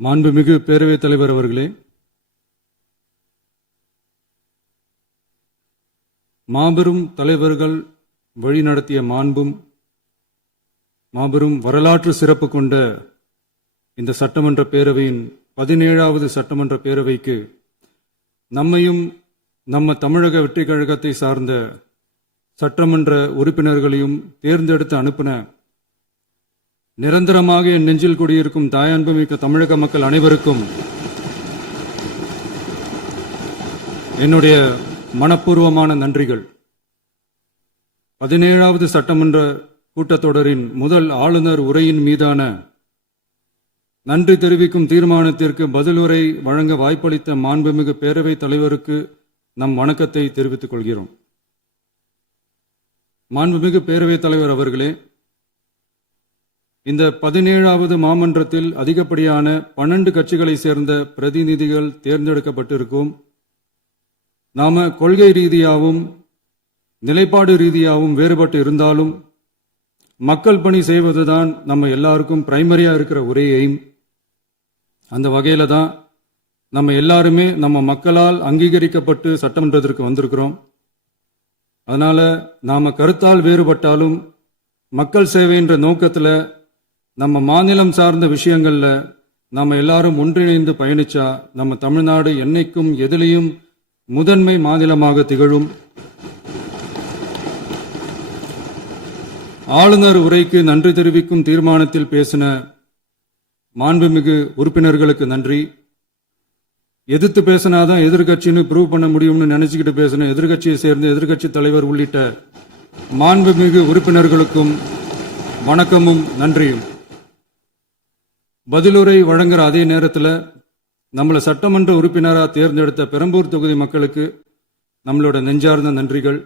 மாண்புமிகு பேரவைத் தலைவர் அவர்களே, மாபெரும் தலைவர்கள் வழிநடத்திய மாண்பும் மாபெரும் வரலாற்று சிறப்பு கொண்ட இந்த சட்டமன்ற பேரவையின் 17வது சட்டமன்ற பேரவைக்கு நம்மையும் நம்ம தமிழக வெற்றிக் கழகத்தை சார்ந்த சட்டமன்ற உறுப்பினர்களையும் தேர்ந்தெடுத்து அனுப்பின நிரந்தரமாக என் நெஞ்சில் குடியிருக்கும் தாயன்புமிக்க தமிழக மக்கள் அனைவருக்கும் என்னுடைய மனப்பூர்வமான நன்றிகள். 17வது சட்டமன்ற கூட்டத்தொடரின் முதல் ஆளுநர் உரையின் மீதான நன்றி தெரிவிக்கும் தீர்மானத்திற்கு பதிலுரை வழங்க வாய்ப்பளித்த மாண்புமிகு பேரவைத் தலைவருக்கு நம் வணக்கத்தை தெரிவித்துக் கொள்கிறோம். மாண்புமிகு பேரவைத் தலைவர் அவர்களே, இந்த 17வது மாமன்றத்தில் அதிகப்படியான 12 கட்சிகளை சேர்ந்த பிரதிநிதிகள் தேர்ந்தெடுக்கப்பட்டிருக்கும். நாம கொள்கை ரீதியாகவும் நிலைப்பாடு ரீதியாகவும் வேறுபட்டு இருந்தாலும் மக்கள் பணி செய்வதுதான் நம்ம எல்லாருக்கும் பிரைமரியா இருக்கிற ஒரே எய்ம். அந்த வகையில தான் நம்ம எல்லாருமே நம்ம மக்களால் அங்கீகரிக்கப்பட்டு சட்டமன்றத்திற்கு வந்திருக்கிறோம். அதனால நாம கருத்தால் வேறுபட்டாலும் மக்கள் சேவை என்ற நோக்கத்தில் நம்ம மாநிலம் சார்ந்த விஷயங்கள்ல நாம எல்லாரும் ஒன்றிணைந்து பயணிச்சா நம்ம தமிழ்நாடு என்னைக்கும் எதிலையும் முதன்மை மாநிலமாக திகழும். ஆளுநர் உரைக்கு நன்றி தெரிவிக்கும் தீர்மானத்தில் பேசின மாண்புமிகு உறுப்பினர்களுக்கு நன்றி. எதிர்த்து பேசினாதான் எதிர்கட்சின்னு ப்ரூவ் பண்ண முடியும்னு நினைச்சுக்கிட்டு பேசின எதிர்கட்சியை சேர்ந்த எதிர்கட்சி தலைவர் உள்ளிட்ட மாண்புமிகு உறுப்பினர்களுக்கும் வணக்கமும் நன்றியும். பதிலுரை வழங்குற அதே நேரத்தில் நம்மளை சட்டமன்ற உறுப்பினராக தேர்ந்தெடுத்த பெரம்பூர் தொகுதி மக்களுக்கு நம்மளோட நெஞ்சார்ந்த நன்றிகள்.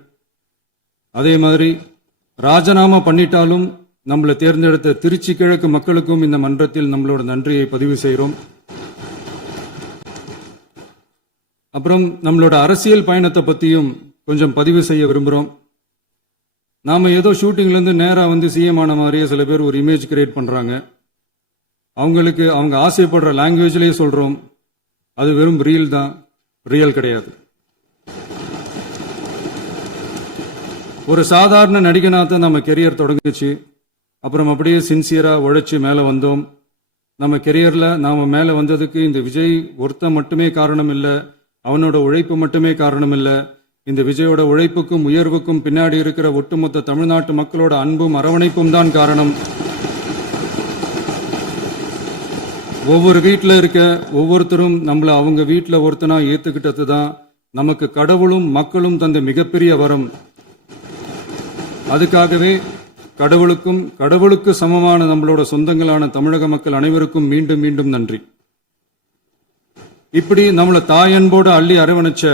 அதே மாதிரி ராஜினாமா பண்ணிட்டாலும் நம்மளை தேர்ந்தெடுத்த திருச்சி கிழக்கு மக்களுக்கும் இந்த மன்றத்தில் நம்மளோட நன்றியை பதிவு செய்கிறோம். அப்புறம் நம்மளோட அரசியல் பயணத்தை பற்றியும் கொஞ்சம் பதிவு செய்ய விரும்புகிறோம். நாம ஏதோ ஷூட்டிங்லேருந்து நேராக வந்து சிஎம் ஆன மாதிரியே சில பேர் ஒரு இமேஜ் கிரியேட் பண்ணுறாங்க. அவங்களுக்கு அவங்க ஆசைப்படுற லாங்குவேஜ்லேயே சொல்கிறோம், அது வெறும் ரீல் தான், ரியல் கிடையாது. ஒரு சாதாரண நடிகனாக நம்ம கெரியர் தொடங்குச்சு. அப்புறம் அப்படியே சின்சியராக உழைச்சி மேலே வந்தோம். நம்ம கெரியரில் நாம் மேலே வந்ததுக்கு இந்த விஜய் ஒருத்தன் மட்டுமே காரணம் இல்லை, அவனோட உழைப்பு மட்டுமே காரணம் இல்லை. இந்த விஜயோட உழைப்புக்கும் உயர்வுக்கும் பின்னாடி இருக்கிற ஒட்டுமொத்த தமிழ்நாட்டு மக்களோட அன்பும் அரவணைப்பும் தான் காரணம். ஒவ்வொரு வீட்டில் இருக்க ஒவ்வொருத்தரும் நம்மளை அவங்க வீட்டில் ஒருத்தனா ஏற்றுக்கிட்டது தான் நமக்கு கடவுளும் மக்களும் தந்த மிகப்பெரிய வரம். அதுக்காகவே கடவுளுக்கு சமமான நம்மளோட சொந்தங்களான தமிழக மக்கள் அனைவருக்கும் மீண்டும் மீண்டும் நன்றி. இப்படி நம்மளை தாயன்போடு அள்ளி அரவணைச்ச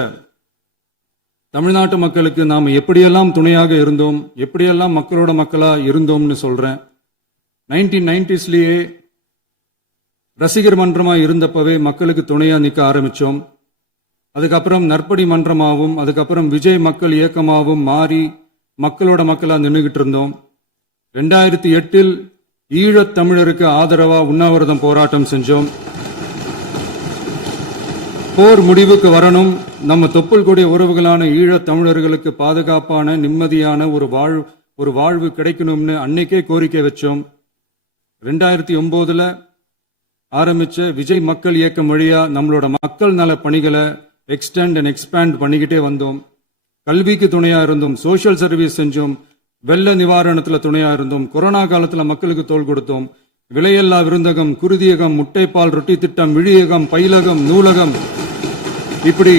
தமிழ்நாட்டு மக்களுக்கு நாம் எப்படியெல்லாம் துணையாக இருந்தோம், எப்படியெல்லாம் மக்களோட மக்களா இருந்தோம்னு சொல்றேன். 1990ஸ்லயே ரசிகர் மன்றமா இருந்தப்பவே மக்களுக்கு துணையா நிற்க ஆரம்பிச்சோம். அதுக்கப்புறம் நற்படி மன்றமாகவும் அதுக்கப்புறம் விஜய் மக்கள் இயக்கமாகவும் மாறி மக்களோட மக்களா நின்றுகிட்டு இருந்தோம். 2008 ஈழத் தமிழருக்கு ஆதரவா உண்ணாவிரதம் போராட்டம் செஞ்சோம். போர் முடிவுக்கு வரணும், நம்ம தொப்புள் கொடிய உறவுகளான ஈழத் தமிழர்களுக்கு பாதுகாப்பான நிம்மதியான ஒரு வாழ்வு கிடைக்கணும்னு அன்னைக்கே கோரிக்கை வச்சோம். 2009 ஆரம்பிச்ச விஜய் மக்கள் இயக்கம் வழியா நம்மளோட மக்கள் நல பணிகளை எக்ஸ்டெண்ட் அண்ட் எக்ஸ்பேண்ட் பண்ணிக்கிட்டே வந்தோம். கல்விக்கு துணையா இருந்தோம், சோசியல் சர்வீஸ் செஞ்சோம், வெள்ள நிவாரணத்துல துணையா இருந்தோம், கொரோனா காலத்துல மக்களுக்கு தோள் கொடுத்தோம். விலையில்லா விருந்தகம், குருதியகம், முட்டைப்பால் ரொட்டி திட்டம், விழியகம், பயிலகம், நூலகம், இப்படி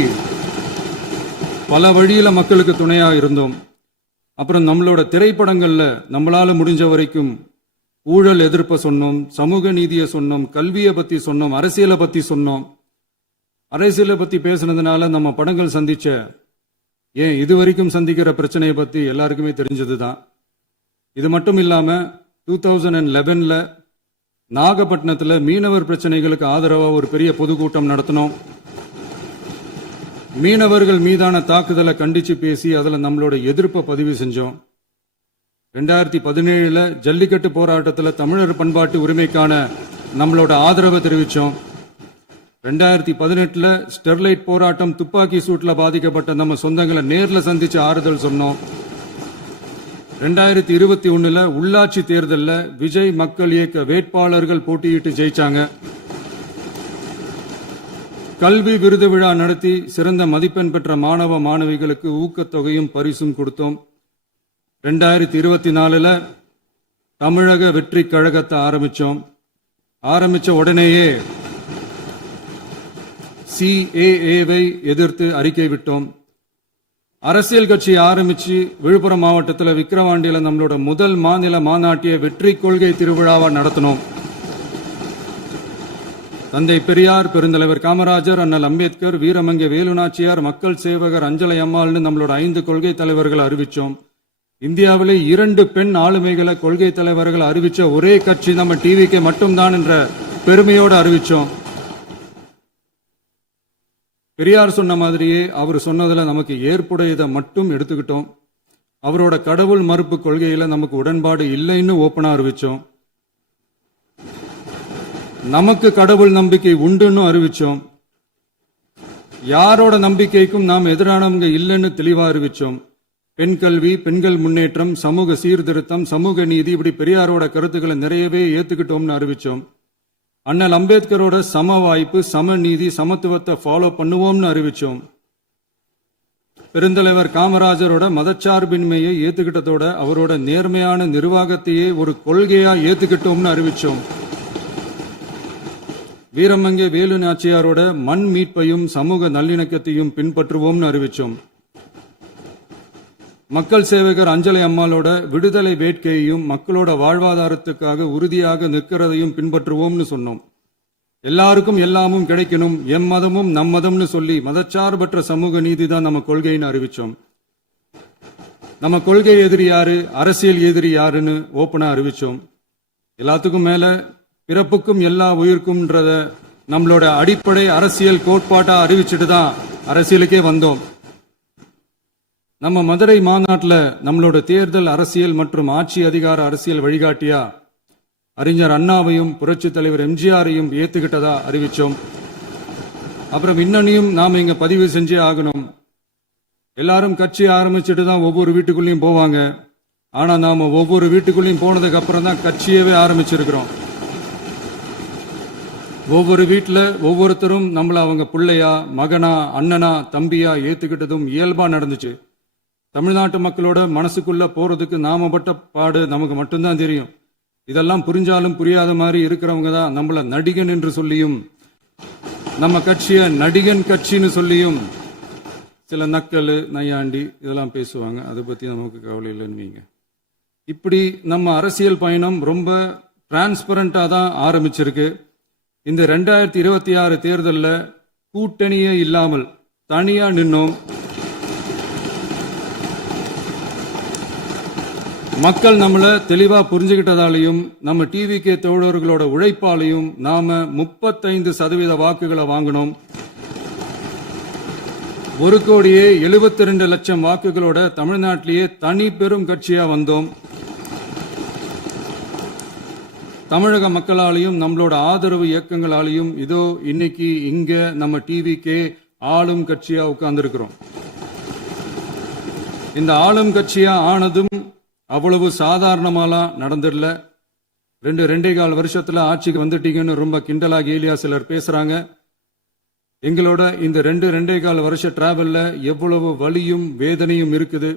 பல வழியில மக்களுக்கு துணையா இருந்தோம். அப்புறம் நம்மளோட திரைப்படங்கள்ல நம்மளால முடிஞ்ச வரைக்கும் ஊழல் எதிர்ப்பை சொன்னோம், சமூக நீதியை சொன்னோம், கல்வியை பத்தி சொன்னோம், அரசியலை பத்தி சொன்னோம். அரசியலை பத்தி பேசுனதுனால நம்ம படங்கள் சந்திச்ச இது வரைக்கும் சந்திக்கிற பிரச்சனையை பத்தி எல்லாருக்குமே தெரிஞ்சதுதான். இது மட்டும் இல்லாம 2011 நாகப்பட்டினத்துல மீனவர் பிரச்சனைகளுக்கு ஆதரவா ஒரு பெரிய பொதுக்கூட்டம் நடத்தினோம். மீனவர்கள் மீதான தாக்குதலை கண்டிச்சு பேசி அதுல நம்மளோட எதிர்ப்பை பதிவு செஞ்சோம். 2017 ஜல்லிக்கட்டு போராட்டத்தில் தமிழர் பண்பாட்டு உரிமைக்கான நம்மளோட ஆதரவை தெரிவித்தோம். 2018 ஸ்டெர்லைட் போராட்டம் துப்பாக்கி சூட்ல பாதிக்கப்பட்ட நம்ம சொந்தங்களை நேர்ல சந்திச்சு ஆறுதல் சொன்னோம். 2021 உள்ளாட்சி தேர்தல்ல விஜய் மக்கள் இயக்க வேட்பாளர்கள் போட்டியிட்டு ஜெயிச்சாங்க. கல்வி விருது விழா நடத்தி சிறந்த மதிப்பெண் பெற்ற மாணவ மாணவிகளுக்கு ஊக்கத்தொகையும் பரிசும் கொடுத்தோம். 2024 தமிழக வெற்றி கழகத்தை ஆரம்பிச்ச உடனேயே CAA-வை எதிர்த்து அறிக்கை விட்டோம். அரசியல் கட்சி ஆரம்பிச்சு விழுப்புரம் மாவட்டத்தில் விக்கிரவாண்டியில நம்மளோட முதல் மாநில மாநாட்டிய வெற்றி கொள்கை திருவிழாவை நடத்தினோம். தந்தை பெரியார், பெருந்தலைவர் காமராஜர், அண்ணல் அம்பேத்கர், வீரமங்கை வேலுநாச்சியார், மக்கள் சேவகர் அஞ்சலை அம்மாள்னு நம்மளோட 5 கொள்கை தலைவர்கள் அறிவிச்சோம். இந்தியாவிலே 2 பெண் ஆளுமைகளை கொள்கை தலைவர்கள் அறிவிச்ச ஒரே கட்சி நம்ம டிவிக்கு மட்டும்தான் என்ற பெருமையோடு அறிவிச்சோம். பெரியார் சொன்ன மாதிரியே அவர் சொன்னதுல நமக்கு ஏற்புடையதை மட்டும் எடுத்துக்கிட்டோம். அவரோட கடவுள் மறுப்பு கொள்கையில நமக்கு உடன்பாடு இல்லைன்னு ஓப்பனா அறிவிச்சோம். நமக்கு கடவுள் நம்பிக்கை உண்டுன்னு அறிவிச்சோம். யாரோட நம்பிக்கைக்கும் நாம் எதிரானவங்க இல்லைன்னு தெளிவா அறிவிச்சோம். பெண் கல்வி, பெண்கள் முன்னேற்றம், சமூக சீர்திருத்தம், சமூக நீதி, இப்படி பெரியாரோட கருத்துக்களை நிறையவே ஏத்துக்கிட்டோம்னு அறிவிச்சோம். அண்ணல் அம்பேத்கரோட சம வாய்ப்பு, சமநீதி, சமத்துவத்தை ஃபாலோ பண்ணுவோம்னு அறிவிச்சோம். பெருந்தலைவர் காமராஜரோட மதச்சார்பின்மையை ஏத்துக்கிட்டதோட அவரோட நேர்மையான நிர்வாகத்தையே ஒரு கொள்கையா ஏத்துக்கிட்டோம்னு அறிவிச்சோம். வீரமங்கை வேலு நாச்சியாரோட மண் மீட்பையும் சமூக நல்லிணக்கத்தையும் பின்பற்றுவோம்னு அறிவிச்சோம். மக்கள் சேவகர் அஞ்சலை அம்மாளோட விடுதலை வேட்கையையும் மக்களோட வாழ்வாதாரத்துக்காக உறுதியாக நிற்கிறதையும் பின்பற்றுவோம்னு சொன்னோம். எல்லாருக்கும் எல்லாமும் கிடைக்கணும், எம் மதமும் நம் மதம்னு சொல்லி மதச்சார்பற்ற சமூக நீதி தான் நம்ம கொள்கைன்னு அறிவிச்சோம். நம்ம கொள்கை எதிரி யாரு, அரசியல் எதிரி யாருன்னு ஓப்பனா அறிவிச்சோம். எல்லாத்துக்கும் மேல பிறப்புக்கும் எல்லா உயிர்க்கும்ன்றத நம்மளோட அடிப்படை அரசியல் கோட்பாட்டா அறிவிச்சுட்டு தான் அரசியலுக்கே வந்தோம். நம்ம மதுரை மாநாட்டில் நம்மளோட தேர்தல் அரசியல் மற்றும் ஆட்சி அதிகார அரசியல் வழிகாட்டியா அறிஞர் அண்ணாவையும் புரட்சி தலைவர் எம்ஜிஆரையும் ஏத்துக்கிட்டதா அறிவிச்சோம். அப்புறம் இன்னனையும் நாம இங்க பதிவு செஞ்சே ஆகணும். எல்லாரும் கட்சி ஆரம்பிச்சுட்டு தான் ஒவ்வொரு வீட்டுக்குள்ளேயும் போவாங்க. ஆனா நாம ஒவ்வொரு வீட்டுக்குள்ளேயும் போனதுக்கு அப்புறம் தான் கட்சியவே ஆரம்பிச்சிருக்கிறோம். ஒவ்வொரு வீட்டுல ஒவ்வொருத்தரும் நம்மள அவங்க பிள்ளையா, மகனா, அண்ணனா, தம்பியா ஏத்துக்கிட்டதும் இயல்பா நடந்துச்சு. தமிழ்நாட்டு மக்களோட மனசுக்குள்ள போறதுக்கு நாம பட்ட பாடு நமக்கு மட்டும்தான் தெரியும். இதெல்லாம் புரிஞ்சாலும் புரியாத மாதிரி இருக்கிறவங்க தான் நம்மள நடிகன் என்று சொல்லியும் நம்ம கட்சிய நடிகன் கட்சின்னு சொல்லியும் சில நக்கல், நையாண்டி இதெல்லாம் பேசுவாங்க. அதை பத்தி நமக்கு கவலை இல்லைன்னு வைங்க. இப்படி நம்ம அரசியல் பயணம் ரொம்ப டிரான்ஸ்பரண்டா தான் ஆரம்பிச்சிருக்கு. இந்த 2026 தேர்தலில் கூட்டணியே இல்லாமல் தனியா நின்னோம். மக்கள் நம்மள தெளிவா புரிஞ்சுக்கிட்டதாலையும் நம்ம டிவிகே தோழர்களோட உழைப்பாலையும் நாம 35% வாக்குகளை வாங்கினோம். 1,72,00,000 வாக்குகளோட தமிழ்நாட்டிலேயே தனி பெரும் கட்சியா வந்தோம். தமிழக மக்களாலையும் நம்மளோட ஆதரவு இயக்கங்களாலையும் இதோ இன்னைக்கு இங்க நம்ம டிவிகே ஆளும் கட்சியா உட்கார்ந்துருக்கிறோம். இந்த ஆளும் கட்சியா ஆனதும் அவ்வளவு சாதாரணமாலாம் நடந்துடல. 2.25 வருஷத்துல ஆட்சிக்கு வந்துட்டீங்கன்னு ரொம்ப கிண்டலா கேலியா சிலர் பேசுறாங்க. எங்களோட இந்த 2.25 வருஷ டிராவல்ல எவ்வளவு வலியும் வேதனையும் இருக்குது.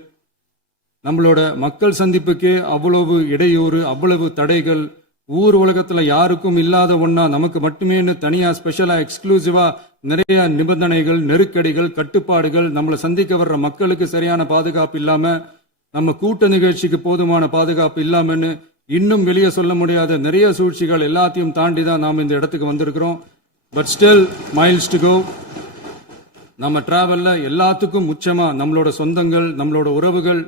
நம்மளோட மக்கள் சந்திப்புக்கே அவ்வளவு இடையூறு, அவ்வளவு தடைகள், ஊர் உலகத்துல யாருக்கும் இல்லாத ஒன்னா நமக்கு மட்டுமேன்னு தனியா ஸ்பெஷலா எக்ஸ்க்ளூசிவா நிறைய நிபந்தனைகள், நெருக்கடிகள், கட்டுப்பாடுகள், நம்மளை சந்திக்க வர்ற மக்களுக்கு சரியான பாதுகாப்பு இல்லாம, நம்ம கூட்ட நிகழ்ச்சிக்கு போதுமான பாதுகாப்பு இல்லாமன்னு இன்னும் வெளியே சொல்ல முடியாத நிறைய சூழ்ச்சிகள் எல்லாத்தையும் தாண்டி தான் நாம் இந்த இடத்துக்கு வந்திருக்கிறோம். But still miles to go. நம்ம டிராவல்ல எல்லாத்துக்கும் முச்சமா நம்மளோட சொந்தங்கள், நம்மளோட உறவுகள்,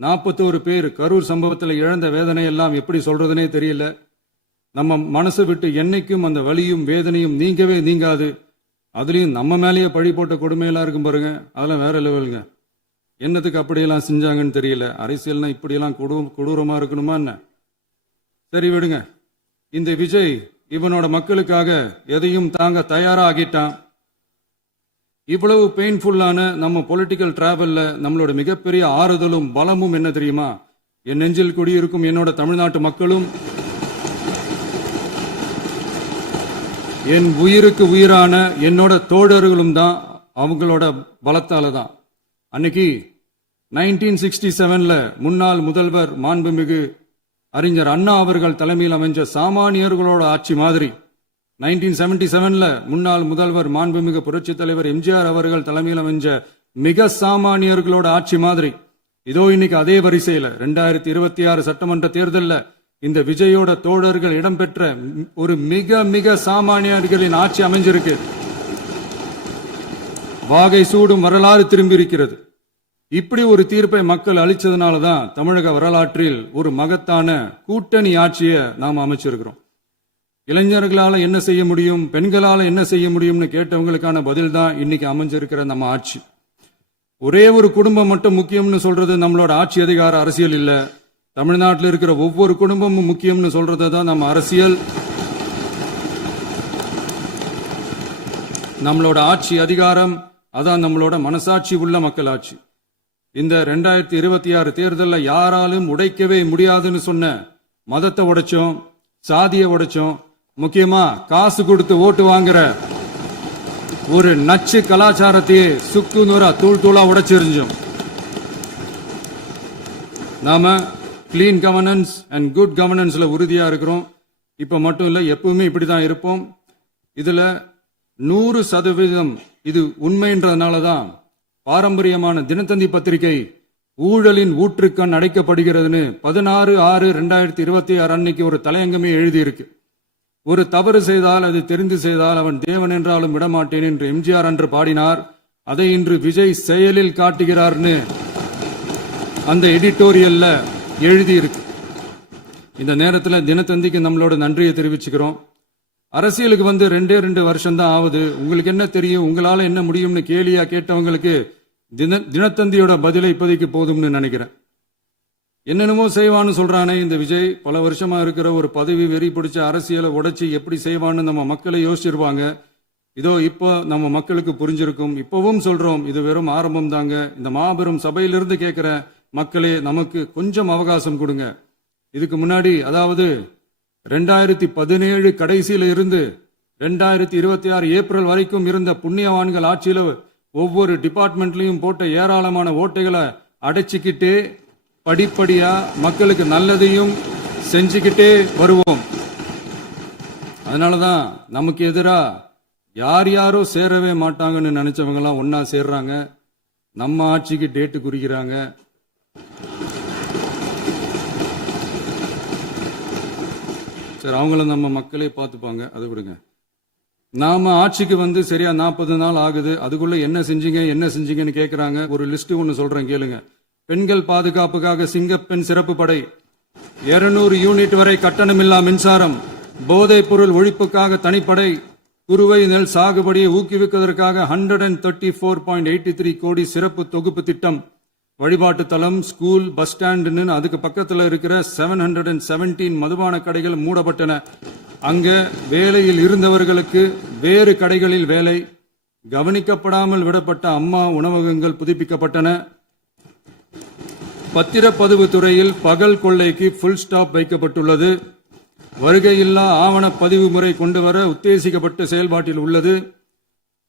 41 பேர் கரூர் சம்பவத்தில் இழந்த வேதனை எல்லாம் எப்படி சொல்றதுனே தெரியல. நம்ம மனசை விட்டு என்னைக்கும் அந்த வலியும் வேதனையும் நீங்கவே நீங்காது. அதுலயும் நம்ம மேலேயே பழி போட்ட கொடுமையெல்லாம் இருக்கும் பாருங்க, அதெல்லாம் வேற லெவலுங்க. என்னத்துக்கு அப்படியெல்லாம் செஞ்சாங்கன்னு தெரியல. அரசியல்னா இப்படியெல்லாம் கொடூரமா இருக்கணுமா என்ன? சரி விடுங்க. இந்த விஜய் இவனோட மக்களுக்காக எதையும் தாங்க தயாராகிட்டான். இவ்வளவு பெயின்ஃபுல்லான நம்ம பொலிட்டிக்கல் டிராவல்ல நம்மளோட மிகப்பெரிய ஆறுதலும் பலமும் என்ன தெரியுமா? என் நெஞ்சில் குடியிருக்கும் என்னோட தமிழ்நாட்டு மக்களும் என் உயிருக்கு உயிரான என்னோட தோழர்களும் தான். அவங்களோட பலத்தால தான். அன்னைக்கு 1967ல முன்னாள் முதல்வர் மாண்புமிகு அறிஞர் அண்ணா அவர்கள் தலைமையில் அமைஞ்ச சாமானியர்களோட ஆட்சி மாதிரி 1977ல முன்னாள் முதல்வர் மாண்புமிகு புரட்சித் தலைவர் எம்ஜிஆர் அவர்கள் தலைமையில் அமைஞ்ச மிக சாமானியர்களோட ஆட்சி மாதிரி இதோ இன்னைக்கு அதே வரிசையில 2026 சட்டமன்ற தேர்தல்ல இந்த விஜயோட தோழர்கள் இடம்பெற்ற ஒரு மிக மிக சாமானியர்களின் ஆட்சி அமைஞ்சிருக்கு. வாகை சூடும் வரலாறு திரும்பி இருக்கிறது. இப்படி ஒரு தீர்ப்பை மக்கள் அளிச்சதுனால தான் தமிழக வரலாற்றில் ஒரு மகத்தான கூட்டணி ஆட்சியை நாம் அமைச்சிருக்கிறோம். இளைஞர்களால என்ன செய்ய முடியும், பெண்களால என்ன செய்ய முடியும்னு கேட்டவங்களுக்கான பதில் தான் இன்னைக்கு அமைஞ்சிருக்கிற நம்ம ஆட்சி. ஒரே ஒரு குடும்பம் மட்டும் முக்கியம்னு சொல்றது நம்மளோட ஆட்சி அதிகார அரசியல் இல்ல. தமிழ்நாட்டில் இருக்கிற ஒவ்வொரு குடும்பமும் முக்கியம்னு சொல்றது தான் நம்ம அரசியல். நம்மளோட ஆட்சி அதிகாரம் அதான் நம்மளோட மனசாட்சி உள்ள மக்கள் ஆட்சி. இந்த 2026 தேர்தல்ல யாராலும் உடைக்கவே முடியாதுன்னு சொன்ன மதத்தை உடைச்சோம், சாதியை உடைச்சோம், முக்கியமா காசு கொடுத்து ஓட்டு வாங்குற ஒரு நச்சு கலாச்சாரத்தையே சுக்கு நூறா தூள் தூளா உடைச்சிருந்தோம். நாம கிளீன் கவர்னன்ஸ் அண்ட் குட் கவர்னன்ஸ்ல உறுதியா இருக்கிறோம். இப்ப மட்டும் இல்ல, எப்பவுமே இப்படிதான் இருப்போம். இதுல 100% இது உண்மைன்றதுனால தான் பாரம்பரியமான தினத்தந்தி பத்திரிகை ஊழலின் ஊற்றுக்கண் அடைக்கப்படுகிறதுன்னு 16/6/2026 அன்னைக்கு ஒரு தலையங்கமே எழுதியிருக்கு. ஒரு தவறு செய்தால் அது தெரிந்து செய்தால் அவன் தேவன் என்றாலும் விடமாட்டேன் என்று எம்ஜிஆர் அன்று பாடினார். அதை இன்று விஜய் செயலில் காட்டுகிறார்னு அந்த எடிட்டோரியல்ல எழுதியிருக்கு. இந்த நேரத்தில் தினத்தந்திக்கு நம்மளோட நன்றியை தெரிவிச்சுக்கிறோம். அரசியலுக்கு வந்து 2 வருஷம் தான் ஆகுது. உங்களுக்கு என்ன தெரியும், உங்களால என்ன முடியும்னு கேலியா கேட்டவங்களுக்கு தினத்தந்தியோட பதிலை இப்போதைக்கு போதும்னு நினைக்கிறேன். என்னென்னமோ செய்வான்னு சொல்றானே இந்த விஜய், பல வருஷமா இருக்கிற ஒரு பதவி வெறி பிடிச்ச அரசியலை உடைச்சி எப்படி செய்வான்னு நம்ம மக்களை யோசிச்சிருவாங்க. இதோ இப்போ நம்ம மக்களுக்கு புரிஞ்சிருக்கும். இப்பவும் சொல்றோம், இது வெறும் ஆரம்பம் தாங்க. இந்த மாபெரும் சபையிலிருந்து கேட்கிற மக்களே, நமக்கு கொஞ்சம் அவகாசம் கொடுங்க. இதுக்கு முன்னாடி, அதாவது 2017 கடைசியில இருந்து 2026 ஏப்ரல் வரைக்கும் இருந்த புண்ணியவான்கள் ஆட்சியில ஒவ்வொரு டிபார்ட்மெண்ட்லயும் போட்ட ஏராளமான ஓட்டைகளை அடைச்சிக்கிட்டே படிப்படியா மக்களுக்கு நல்லதையும் செஞ்சுக்கிட்டே வருவோம். அதனாலதான் நமக்கு எதிரா யார் யாரோ சேரவே மாட்டாங்கன்னு நினைச்சவங்க எல்லாம் ஒன்னா சேர்றாங்க. நம்ம ஆட்சிக்கு டேட்டு குறிக்கிறாங்க. சரி, அவங்கள நம்ம மக்களே பார்த்துப்பாங்க, அதை விடுங்க. நாம ஆட்சிக்கு வந்து சரியா 40 நாள் ஆகுது. அதுக்குள்ள என்ன செஞ்சீங்கன்னு கேட்கிறாங்க. ஒரு லிஸ்ட் ஒன்னு சொல்றேன் கேளுங்க. பெண்கள் பாதுகாப்புக்காக சிங்கப்பெண் சிறப்பு படை, 200 யூனிட் வரை கட்டணமில்லா மின்சாரம், போதைப் பொருள் ஒழிப்புக்காக தனிப்படை, குறுவை நெல் சாகுபடியை ஊக்குவிப்பதற்காக 134.83 கோடி சிறப்பு தொகுப்பு திட்டம், வழிபாட்டு தலம், ஸ்கூல், பஸ் ஸ்டாண்டுன்னு அதுக்கு பக்கத்தில் இருக்கிற 717 மதுபான கடைகள் மூடப்பட்டன. அங்க வேலையில் இருந்தவர்களுக்கு வேறு கடைகளில் வேலை, கவனிக்கப்படாமல் விடப்பட்ட அம்மா உணவகங்கள் புதுப்பிக்கப்பட்டன. பத்திரப்பதிவு துறையில் பகல் கொள்ளைக்கு புல் ஸ்டாப் வைக்கப்பட்டுள்ளது. வருகையில்லா ஆவண பதிவு முறை கொண்டுவர உத்தேசிக்கப்பட்ட செயல்பாட்டில் உள்ளது.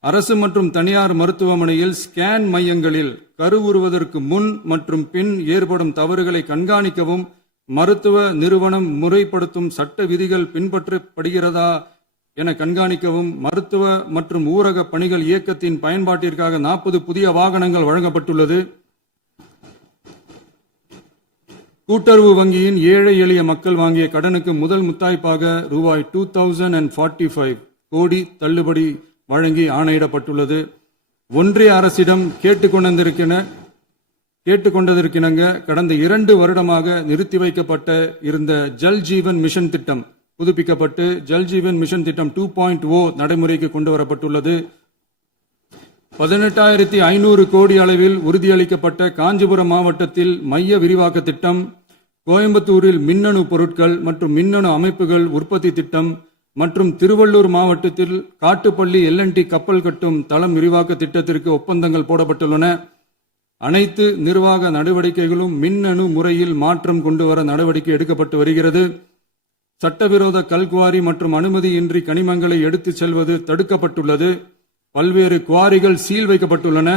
அரசு மற்றும் தனியார் மருத்துவமனையில் ஸ்கேன் மையங்களில் கருவுறுவதற்கு முன் மற்றும் பின் ஏற்படும் தவறுகளை கண்காணிக்கவும், மருத்துவ நிறுவனம் முறைப்படுத்தும் சட்ட விதிகள் பின்பற்றப்படுகிறதா என கண்காணிக்கவும், மருத்துவ மற்றும் ஊரக பணிகள் இயக்கத்தின் பயன்பாட்டிற்காக 40 புதிய வாகனங்கள் வழங்கப்பட்டுள்ளது. கூட்டுறவு வங்கியின் ஏழை எளிய மக்கள் வாங்கிய கடனுக்கு முதல் முத்தாய்ப்பாக ரூபாய் 2045 கோடி தள்ளுபடி வழங்கி ஆணையிடப்பட்டுள்ளது. ஒன்றிய அரசிடம் கேட்டுக்கொண்டதற்கிணங்க கடந்த 2 வருடமாக நிறுத்தி வைக்கப்பட்ட இருந்த ஜல் ஜீவன் மிஷன் திட்டம் புதுப்பிக்கப்பட்டு ஜல் ஜீவன் மிஷன் திட்டம் 2.0 நடைமுறைக்கு கொண்டு வரப்பட்டுள்ளது. 18,500 கோடி அளவில் உறுதியளிக்கப்பட்ட காஞ்சிபுரம் மாவட்டத்தில் மைய விரிவாக்க திட்டம், கோயம்புத்தூரில் மின்னணு பொருட்கள் மற்றும் மின்னணு அமைப்புகள் உற்பத்தி திட்டம், மற்றும் திருவள்ளூர் மாவட்டத்தில் காட்டுப்பள்ளி LNT கப்பல் கட்டும் தளம் விரிவாக்க திட்டத்திற்கு ஒப்பந்தங்கள் போடப்பட்டுள்ளன. அனைத்து நிர்வாக நடவடிக்கைகளும் மின்னணு முறையில் மாற்றம் கொண்டு வர நடவடிக்கை எடுக்கப்பட்டு வருகிறது. சட்டவிரோத கல்குவாரி மற்றும் அனுமதியின்றி கனிமங்களை எடுத்துச் செல்வது தடுக்கப்பட்டுள்ளது. பல்வேறு குவாரிகள் சீல் வைக்கப்பட்டுள்ளன.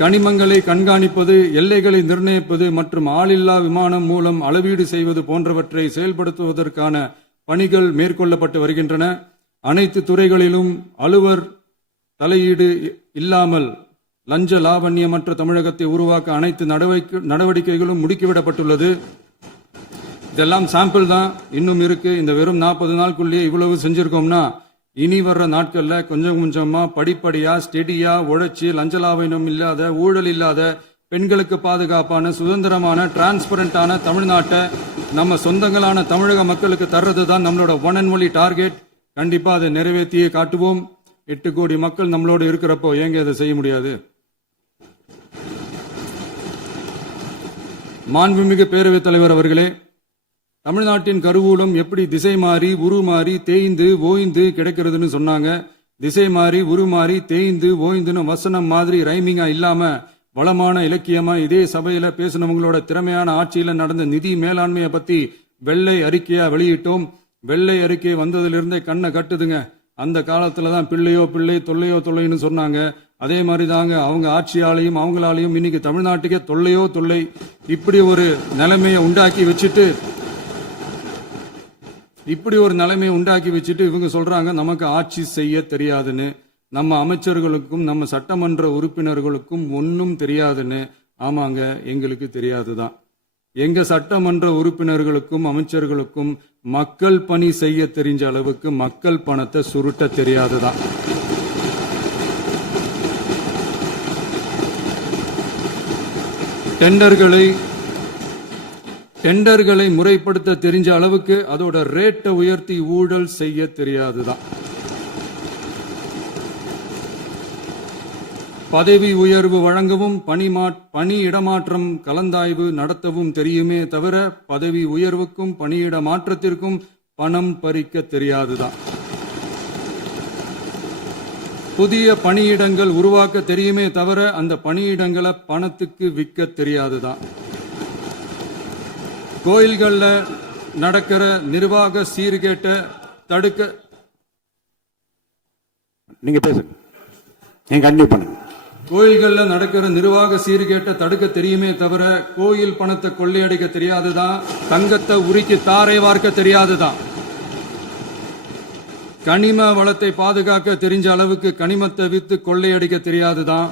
கனிமங்களை கண்காணிப்பது, எல்லைகளை நிர்ணயிப்பது மற்றும் ஆளில்லா விமானம் மூலம் அளவீடு செய்வது போன்றவற்றை செயல்படுத்துவதற்கான பணிகள் மேற்கொள்ளப்பட்டு வருகின்றன. அனைத்து துறைகளிலும் அலுவலர் தலையீடு இல்லாமல் லஞ்ச லாவண்யமற்ற தமிழகத்தை உருவாக்க அனைத்து நடவடிக்கைகளும் முடுக்கிவிடப்பட்டுள்ளது. இதெல்லாம் சாம்பிள் தான், இன்னும் இருக்கு. இந்த வெறும் 40 நாளுக்குள்ளேயே இவ்வளவு செஞ்சிருக்கோம்னா இனி வர்ற நாட்கள்ல கொஞ்சம் கொஞ்சமா படிப்படியா ஸ்டெடியா உழைச்சி லஞ்சலாவணம் இல்லாத, ஊழல் இல்லாத, பெண்களுக்கு பாதுகாப்பான, சுதந்திரமான, டிரான்ஸ்பரண்டான தமிழ்நாட்டை நம்ம சொந்தங்களான தமிழக மக்களுக்கு தர்றது தான் நம்மளோட ஒன் அண்ட் ஒன்லி டார்கெட். கண்டிப்பா அதை நிறைவேற்றியே காட்டுவோம். 8 கோடி மக்கள் நம்மளோட இருக்கிறப்போ ஏங்க அதை செய்ய முடியாது? மாண்புமிகு பேரவைத் தலைவர் அவர்களே, தமிழ்நாட்டின் கருவூலம் எப்படி திசை மாறி உருமாறி தேய்ந்து ஓய்ந்து கிடைக்கிறதுன்னு சொன்னாங்க. திசை மாறி உருமாறி தேய்ந்து ஓய்ந்துன்னு வசனம் மாதிரி ரைமிங்கா இல்லாம வளமான இலக்கியமா இதே சபையில பேசினவங்களோட திறமையான ஆட்சியில நடந்த நிதி மேலாண்மையை பத்தி வெள்ளை அறிக்கையா வெளியிட்டோம். வெள்ளை அறிக்கை வந்ததிலிருந்தே கண்ணை கட்டுதுங்க. அந்த காலத்துல தான் பிள்ளையோ பிள்ளை, தொல்லையோ தொல்லைன்னு சொன்னாங்க. அதே மாதிரி தாங்க அவங்க ஆட்சியாலையும் அவங்களாலையும் இன்னைக்கு தமிழ்நாட்டுக்கே தொல்லையோ தொல்லை. இப்படி ஒரு நிலைமையை உண்டாக்கி வச்சுட்டு இவங்க சொல்றாங்க நமக்கு ஆட்சி செய்ய தெரியாதுன்னு. நம்ம அமைச்சர்களுக்கும் நம்ம சட்டமன்ற உறுப்பினர்களுக்கும் ஒன்னும் தெரியாதுன்னு. ஆமாங்க, எங்களுக்கு தெரியாதுதான். எங்க சட்டமன்ற உறுப்பினர்களுக்கும் அமைச்சர்களுக்கும் மக்கள் பணி செய்ய தெரிஞ்ச அளவுக்கு மக்கள் பணத்தை சுருட்ட தெரியாதுதான். டெண்டர்களை முறைப்படுத்த தெரிஞ்ச அளவுக்கு அதோட ரேட்டை உயர்த்தி ஊழல் செய்ய தெரியாதுதான். பதவி உயர்வு வழங்கவும் பணி இடமாற்றம் கலந்தாய்வு நடத்தவும் தெரியுமே தவிர பதவி உயர்வுக்கும் பணியிட மாற்றத்திற்கும் பணம் பறிக்க தெரியாதுதான். புதிய பணியிடங்கள் உருவாக்க தெரியுமே தவிர அந்த பணியிடங்களை பணத்துக்கு விற்க தெரியாதுதான். கோயில்கள்ல நடக்கிற நிர்வாக சீர்கேட்ட தடுக்க நீங்க பேசுங்க, நீங்க கண்டிப்பா பண்ணுங்க. கோயில்கள்ல நடக்கிற நிர்வாக சீர்கேட்ட தடுக்க தெரியுமே தவிர கோயில் பணத்தை கொள்ளையடிக்க தெரியாதுதான். தங்கத்தை உருக்கி தாரை வார்க்க தெரியாதுதான். கனிம வளத்தை பாதுகாக்க தெரிஞ்ச அளவுக்கு கனிமத்தை வித்து கொள்ளையடிக்க தெரியாதுதான்.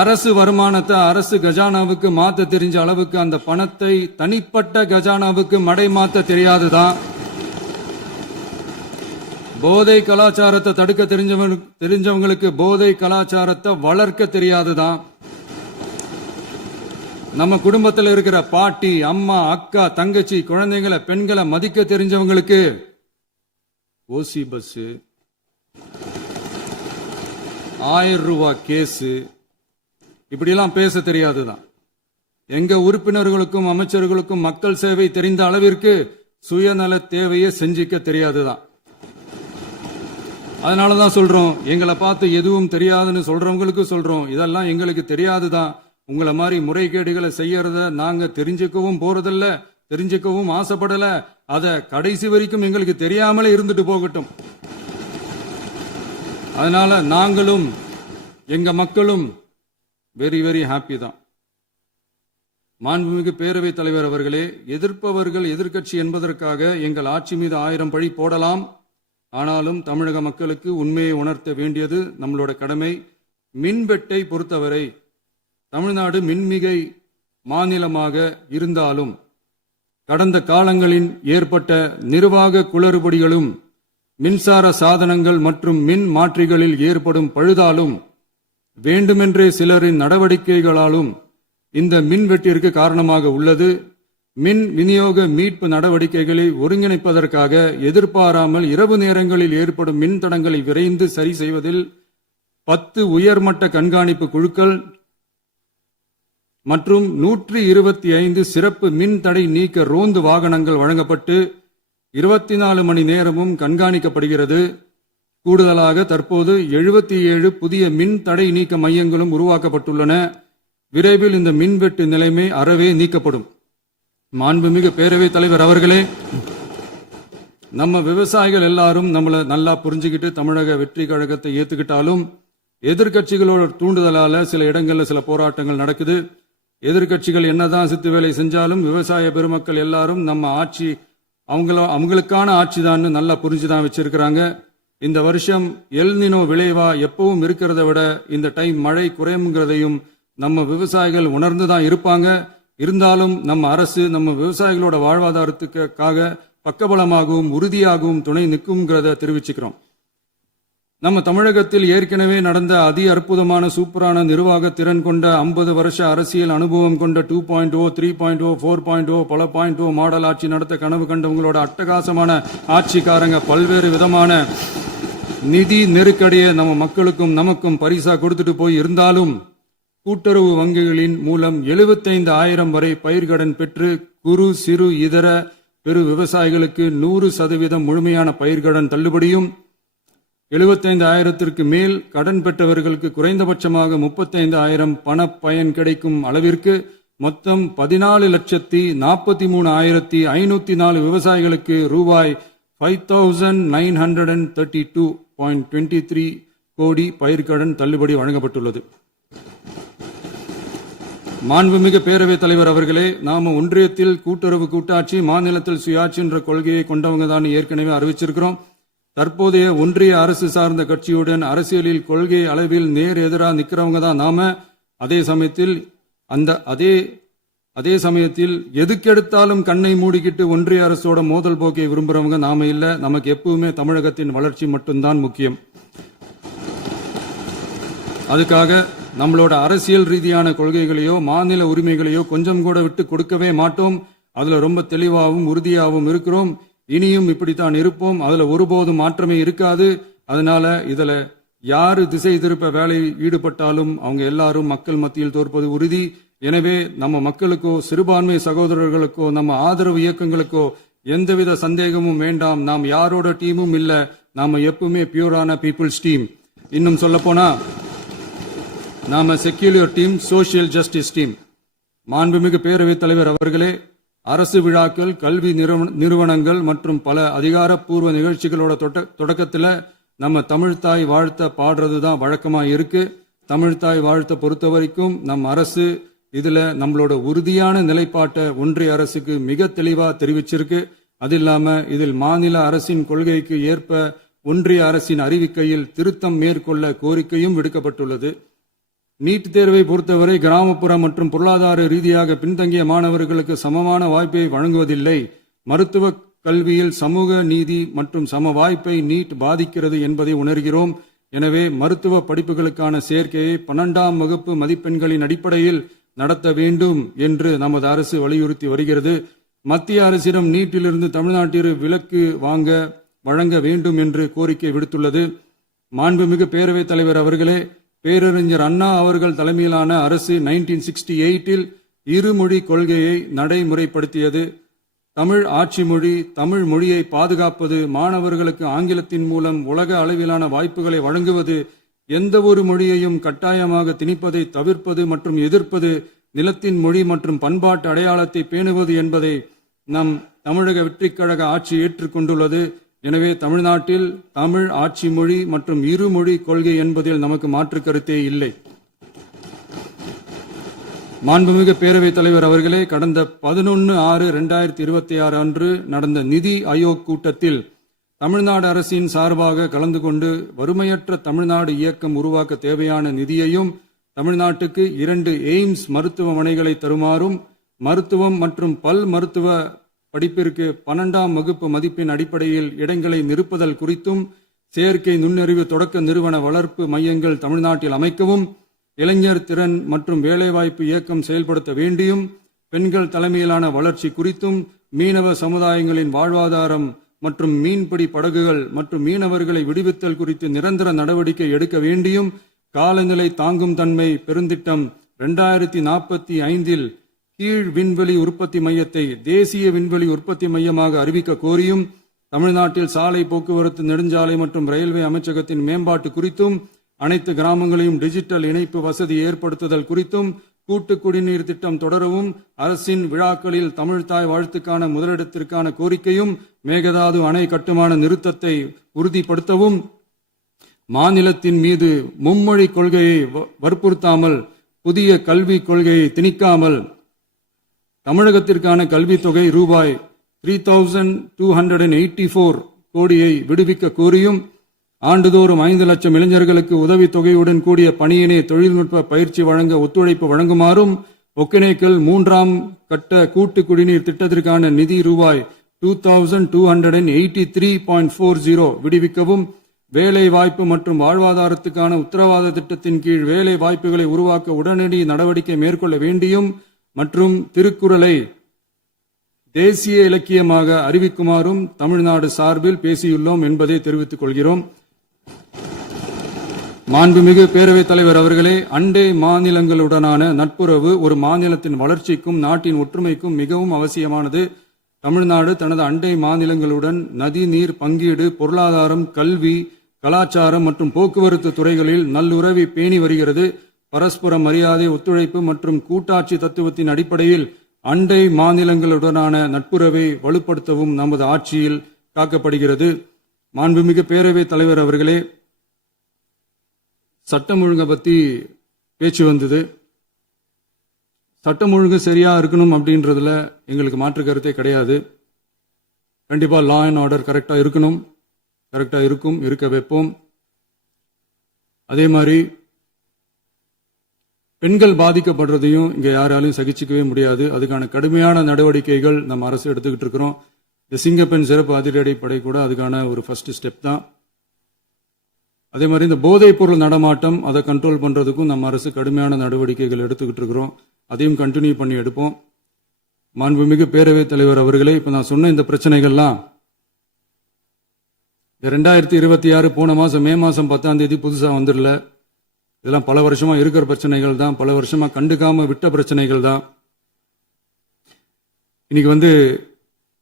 அரசு வருமானத்தை அரசு கஜானாவுக்கு மாத்த தெரிஞ்ச அளவுக்கு அந்த பணத்தை தனிப்பட்ட கஜானாவுக்கு மடை மாத்த தெரியாதுதான். போதை கலாச்சாரத்தை தடுக்க தெரிஞ்சவங்களுக்கு போதை கலாச்சாரத்தை வளர்க்க தெரியாதுதான். நம்ம குடும்பத்தில் இருக்கிற பாட்டி, அம்மா, அக்கா, தங்கச்சி, குழந்தைங்களை, பெண்களை மதிக்க தெரிஞ்சவங்களுக்கு ஓசி பஸ், 1000 ரூபாய் கேஸ், இப்படியெல்லாம் பேச தெரியாதுதான். எங்க உறுப்பினர்களுக்கும் அமைச்சர்களுக்கும் மக்கள் சேவை தெரிந்த அளவிற்கு சுயநல தேவையை செஞ்சிக்க தெரியாதுதான். அதனாலதான் சொல்றோம், எங்களை பார்த்து எதுவும் தெரியாதுன்னு சொல்றவங்களுக்கு சொல்றோம், இதெல்லாம் எங்களுக்கு தெரியாதுதான். உங்களை மாதிரி முறைகேடுகளை செய்யறத நாங்க தெரிஞ்சுக்கவும் போறதில்ல, தெரிஞ்சுக்கவும் ஆசைப்படல. அத கடைசி வரைக்கும் எங்களுக்கு தெரியாமலே இருந்துட்டு போகட்டும். அதனால நாங்களும் எங்க மக்களும் வெரி வெரி ஹாப்பி தான். மாண்புமிகு பேரவைத் தலைவர் அவர்களே, எதிர்ப்பவர்கள் எதிர்க்கட்சி என்பதற்காக எங்கள் ஆட்சி மீது 1000 பழி போடலாம். ஆனாலும் தமிழக மக்களுக்கு உண்மையை உணர்த்த வேண்டியது நம்மளோட கடமை. மின்வெட்டை பொறுத்தவரை தமிழ்நாடு மின்மிகை மாநிலமாக இருந்தாலும் கடந்த காலங்களில் ஏற்பட்ட நிர்வாக குளறுபடிகளும் மின்சார சாதனங்கள் மற்றும் மின் மாற்றிகளில் ஏற்படும் பழுதாலும் வேண்டுமென்றே சிலரின் நடவடிக்கைகளாலும் இந்த மின்வெட்டிற்கு காரணமாக உள்ளது. மின் விநியோக மீட்பு நடவடிக்கைகளை ஒருங்கிணைப்பதற்காக எதிர்பாராமல் இரவு நேரங்களில் ஏற்படும் மின் தடங்களை விரைந்து சரி செய்வதில் 10 உயர்மட்ட கண்காணிப்பு குழுக்கள் மற்றும் 125 சிறப்பு மின் தடை நீக்க ரோந்து வாகனங்கள் வழங்கப்பட்டு 24 மணி நேரமும் கண்காணிக்கப்படுகிறது. கூடுதலாக தற்போது 77 புதிய மின் தடை நீக்க மையங்களும் உருவாக்கப்பட்டுள்ளன. விரைவில் இந்த மின்வெட்டு நிலைமை அறவே நீக்கப்படும். மாண்புமிகு பேரவைத் தலைவர் அவர்களே, நம்ம விவசாயிகள் எல்லாரும் நம்மளை நல்லா புரிஞ்சுக்கிட்டு தமிழக வெற்றி கழகத்தை ஏத்துக்கிட்டாலும் எதிர்க்கட்சிகளோட தூண்டுதலால சில இடங்கள்ல சில போராட்டங்கள் நடக்குது. எதிர்க்கட்சிகள் என்னதான் சித்து வேலை செஞ்சாலும் விவசாய பெருமக்கள் எல்லாரும் நம்ம ஆட்சி அவங்களுக்கான ஆட்சி தான் நல்லா புரிஞ்சுதான் வச்சிருக்கிறாங்க. இந்த வருஷம் எல்னினோ விளைவா எப்பவும் இருக்கிறத விட இந்த டைம் மழை குறையுங்கிறதையும் நம்ம விவசாயிகள் உணர்ந்துதான் இருப்பாங்க. இருந்தாலும் நம்ம அரசு நம்ம விவசாயிகளோட வாழ்வாதாரத்துக்காக பக்கபலமாகவும் உறுதியாகவும் துணை நிற்கும்ங்கிறத தெரிவிச்சுக்கிறோம். நம்ம தமிழகத்தில் ஏற்கனவே நடந்த அதி அற்புதமான சூப்பரான நிர்வாக திறன் கொண்ட 50 வருஷ அரசியல் அனுபவம் கொண்ட 2.0, 3.0, 4.0 பல 0.0 மாடல் ஆட்சி நடத்த கனவு கண்டவங்களோட அட்டகாசமான ஆட்சிக்காரங்க பல்வேறு விதமான நிதி நெருக்கடியை நம்ம மக்களுக்கும் நமக்கும் பரிசா கொடுத்துட்டு போய் இருந்தாலும் கூட்டுறவு வங்கிகளின் மூலம் 75,000 வரை பயிர்கடன் பெற்று குறு சிறு இதர பெரு விவசாயிகளுக்கு 100% முழுமையான பயிர்கடன் தள்ளுபடியும் 75,000க்கு மேல் கடன் பெற்றவர்களுக்கு குறைந்தபட்சமாக 35,000 பண பயன் கிடைக்கும் அளவிற்கு மொத்தம் 14,43,504 விவசாயிகளுக்கு ரூபாய் 5,932.23 கோடி பயிர்கடன் தள்ளுபடி வழங்கப்பட்டுள்ளது. மாண்புமிகு பேரவைத் தலைவர் அவர்களே, நாம ஒன்றியத்தில் கூட்டுறவு கூட்டாட்சி, மாநிலத்தில் சுயாட்சி என்ற கொள்கையை கொண்டவங்க தான் ஏற்கனவே அறிவிச்சிருக்கிறோம். தற்போதைய ஒன்றிய அரசு சார்ந்த கட்சியுடன் அரசியலில் கொள்கை அளவில் நேர் எதிராக நிக்கிறவங்க தான் நாம. அதே சமயத்தில் எதுக்கெடுத்தாலும் கண்ணை மூடிக்கிட்டு ஒன்றிய அரசோட மோதல் போக்கை விரும்புறவங்க நாம இல்ல. நமக்கு எப்பவுமே தமிழகத்தின் வளர்ச்சி மட்டும்தான் முக்கியம். அதுக்காக நம்மளோட அரசியல் ரீதியான கொள்கைகளையோ மாநில உரிமைகளையோ கொஞ்சம் கூட விட்டு கொடுக்கவே மாட்டோம். அதுல ரொம்ப தெளிவாகவும் உறுதியாகவும் இருக்கிறோம். இனியும் இப்படித்தான் இருப்போம். அதுல ஒருபோதும் மாற்றமே இருக்காது. அதனால இதுல யாரு திசை திருப்ப வேலையில் ஈடுபட்டாலும் அவங்க எல்லாரும் மக்கள் மத்தியில் தோற்பது உறுதி. எனவே நம்ம மக்களுக்கோ சிறுபான்மை சகோதரர்களுக்கோ நம்ம ஆதரவு இயக்கங்களுக்கோ எந்தவித சந்தேகமும் வேண்டாம். நாம் யாரோட டீமும் இல்ல. நாம எப்பவுமே பியூரான பீப்புள்ஸ் டீம். இன்னும் சொல்ல போனா நாம secular team, social justice team. மாண்புமிகு பேரவைத் தலைவர் அவர்களே, அரசு விழாக்கள், கல்வி நிறுவனங்கள் மற்றும் பல அதிகாரப்பூர்வ நிகழ்ச்சிகளோட தொடக்கத்துல நம்ம தமிழ்தாய் வாழ்த்த பாடுறதுதான் வழக்கமா இருக்கு. தமிழ்தாய் வாழ்த்த பொறுத்த வரைக்கும் நம் அரசு இதுல நம்மளோட உறுதியான நிலைப்பாட்டை ஒன்றிய அரசுக்கு மிக தெளிவா தெரிவிச்சிருக்கு. அது இல்லாம இதில் மாநில அரசின் கொள்கைக்கு ஏற்ப ஒன்றிய அரசின் அறிவிக்கையில் திருத்தம் மேற்கொள்ள கோரிக்கையும் விடுக்கப்பட்டுள்ளது. நீட் தேர்வை பொறுத்தவரை கிராமப்புற மற்றும் பொருளாதார ரீதியாக பின்தங்கிய மாணவர்களுக்கு சமமான வாய்ப்பை வழங்குவதில்லை. மருத்துவ கல்வியில் சமூக நீதி மற்றும் சம வாய்ப்பை நீட் பாதிக்கிறது என்பதை உணர்கிறோம். எனவே மருத்துவ படிப்புகளுக்கான சேர்க்கையை 12ஆம் வகுப்பு மதிப்பெண்களின் அடிப்படையில் நடத்த வேண்டும் என்று நமது அரசு வலியுறுத்தி வருகிறது. மத்திய அரசிடம் நீட்டிலிருந்து தமிழ்நாட்டிற்கு விலக்கு வழங்க வேண்டும் என்று கோரிக்கை விடுத்துள்ளது. மாண்புமிகு பேரவைத் தலைவர் அவர்களே, பேரறிஞர் அண்ணா அவர்கள் தலைமையிலான அரசு 1968இல் இருமொழி கொள்கையை நடைமுறைப்படுத்தியது. தமிழ் ஆட்சி மொழி, தமிழ் மொழியை பாதுகாப்பது, மாணவர்களுக்கு ஆங்கிலத்தின் மூலம் உலக அளவிலான வாய்ப்புகளை வழங்குவது, எந்த ஒரு மொழியையும் கட்டாயமாக திணிப்பதை தவிர்ப்பது மற்றும் எதிர்ப்பது, நிலத்தின் மொழி மற்றும் பண்பாட்டு அடையாளத்தை பேணுவது என்பதை நம் தமிழக வெற்றிக் கழக ஆட்சி ஏற்றுக்கொண்டுள்ளது. எனவே தமிழ்நாட்டில் தமிழ் ஆட்சி மொழி மற்றும் இருமொழி கொள்கை என்பதில் நமக்கு மாற்று கருத்தே இல்லை. மாண்புமிகு பேரவைத் தலைவர் அவர்களே, கடந்த 11/6/2026 அன்று நடந்த நிதி ஆயோக் கூட்டத்தில் தமிழ்நாடு அரசின் சார்பாக கலந்து கொண்டு வறுமையற்ற தமிழ்நாடு இயக்கம் உருவாக்க தேவையான நிதியையும், தமிழ்நாட்டுக்கு 2 எய்ம்ஸ் மருத்துவமனைகளை தருமாறும், மருத்துவம் மற்றும் பல் மருத்துவ படிப்பிற்கு 12ஆம் வகுப்பு மதிப்பின் அடிப்படையில் இடங்களை நிரப்புதல் குறித்தும், செயற்கை நுண்ணறிவு தொடக்க நிறுவன வளர்ப்பு மையங்கள் தமிழ்நாட்டில் அமைக்கவும், இளைஞர் திறன் மற்றும் வேலைவாய்ப்பு இயக்கம் செயல்படுத்த வேண்டியும், பெண்கள் தலைமையிலான வளர்ச்சி குறித்தும், மீனவ சமுதாயங்களின் வாழ்வாதாரம் மற்றும் மீன்பிடி படகுகள் மற்றும் மீனவர்களை விடுவித்தல் குறித்து நிரந்தர நடவடிக்கை எடுக்க வேண்டியும், காலநிலை தாங்கும் தன்மை பெருந்திட்டம் 2045 கீழ் விண்வெளி உற்பத்தி மையத்தை தேசிய விண்வெளி உற்பத்தி மையமாக அறிவிக்க கோரியும், தமிழ்நாட்டில் சாலை போக்குவரத்து, நெடுஞ்சாலை மற்றும் ரயில்வே அமைச்சகத்தின் மேம்பாட்டு குறித்தும், அனைத்து கிராமங்களையும் டிஜிட்டல் இணைப்பு வசதி ஏற்படுத்துதல் குறித்தும், கூட்டு குடிநீர் திட்டம் தொடரவும், அரசின் விழாக்களில் தமிழ்தாய் வாழ்த்துக்கான முதலிடத்திற்கான கோரிக்கையும், மேகதாது அணை கட்டுமான நிறுத்தத்தை உறுதிப்படுத்தவும், மாநிலத்தின் மீது மும்மொழி கொள்கையை வற்புறுத்தாமல் புதிய கல்விக் கொள்கையை திணிக்காமல் தமிழகத்திற்கான கல்வித் தொகை ரூபாய் 3284 கோடியை விடுவிக்க கோரியும், ஆண்டுதோறும் 5 லட்சம் இளைஞர்களுக்கு உதவித் தொகையுடன் கூடிய பணியினை தொழில்நுட்ப பயிற்சி வழங்க ஒத்துழைப்பு வழங்குமாறும், ஒகேனக்கல் 3ஆம் கட்ட கூட்டு குடிநீர் திட்டத்திற்கான நிதி ரூபாய் 2283.40 விடுவிக்கவும், வேலை வாய்ப்பு மற்றும் வாழ்வாதாரத்துக்கான உத்தரவாத திட்டத்தின் கீழ் வேலை வாய்ப்புகளை உருவாக்க உடனடி நடவடிக்கை மேற்கொள்ள வேண்டியும் மற்றும் திருக்குறளை தேசிய இலக்கியமாக அறிவிக்குமாறும் தமிழ்நாடு சார்பில் பேசியுள்ளோம் என்பதை தெரிவித்துக் கொள்கிறோம். மாண்புமிகு பேரவைத் தலைவர் அவர்களே, அண்டை மாநிலங்களுடனான நட்புறவு ஒரு மாநிலத்தின் வளர்ச்சிக்கும் நாட்டின் ஒற்றுமைக்கும் மிகவும் அவசியமானது. தமிழ்நாடு தனது அண்டை மாநிலங்களுடன் நதி நீர் பங்கீடு, பொருளாதாரம், கல்வி, கலாச்சாரம் மற்றும் போக்குவரத்து துறைகளில் நல்லுறவை பேணி வருகிறது. பரஸ்பர மரியாதை, ஒத்துழைப்பு மற்றும் கூட்டாட்சி தத்துவத்தின் அடிப்படையில் அண்டை மாநிலங்களுடனான நட்புறவை வலுப்படுத்தவும் நமது ஆட்சியில் காக்கப்படுகிறது. மாண்புமிகு பேரவைத் தலைவர் அவர்களே, சட்டம் ஒழுங்கை பத்தி பேச்சு வந்தது. சட்டம் ஒழுங்கு சரியா இருக்கணும் அப்படின்றதுல எங்களுக்கு மாற்று கருத்தே கிடையாது. கண்டிப்பா லா அண்ட் ஆர்டர் கரெக்டா இருக்கணும், கரெக்டா இருக்கும், இருக்க வைப்போம். அதே மாதிரி பெண்கள் பாதிக்கப்படுறதையும் இங்க யாராலையும் சகிச்சுக்கவே முடியாது. அதுக்கான கடுமையான நடவடிக்கைகள் நம்ம அரசு எடுத்துக்கிட்டு இருக்கிறோம். இந்த சிங்கப்பெண் சிறப்பு அதிரடி படை கூட அதுக்கான ஒரு ஃபர்ஸ்ட் ஸ்டெப் தான். அதே மாதிரி இந்த போதைப் பொருள் நடமாட்டம் அதை கண்ட்ரோல் பண்றதுக்கும் நம்ம அரசு கடுமையான நடவடிக்கைகள் எடுத்துக்கிட்டு இருக்கிறோம். அதையும் கண்டினியூ பண்ணி எடுப்போம். மாண்புமிகு பேரவைத் தலைவர் அவர்களே, இப்ப நான் சொன்ன இந்த பிரச்சனைகள்லாம் 2026 போன மாசம் மே மாசம் 10ஆம் தேதி புதுசா வந்துடல. இதெல்லாம் பல வருஷமா இருக்கிற பிரச்சனைகள் தான், பல வருஷமா கண்டுக்காம விட்ட பிரச்சனைகள் தான். இன்னைக்கு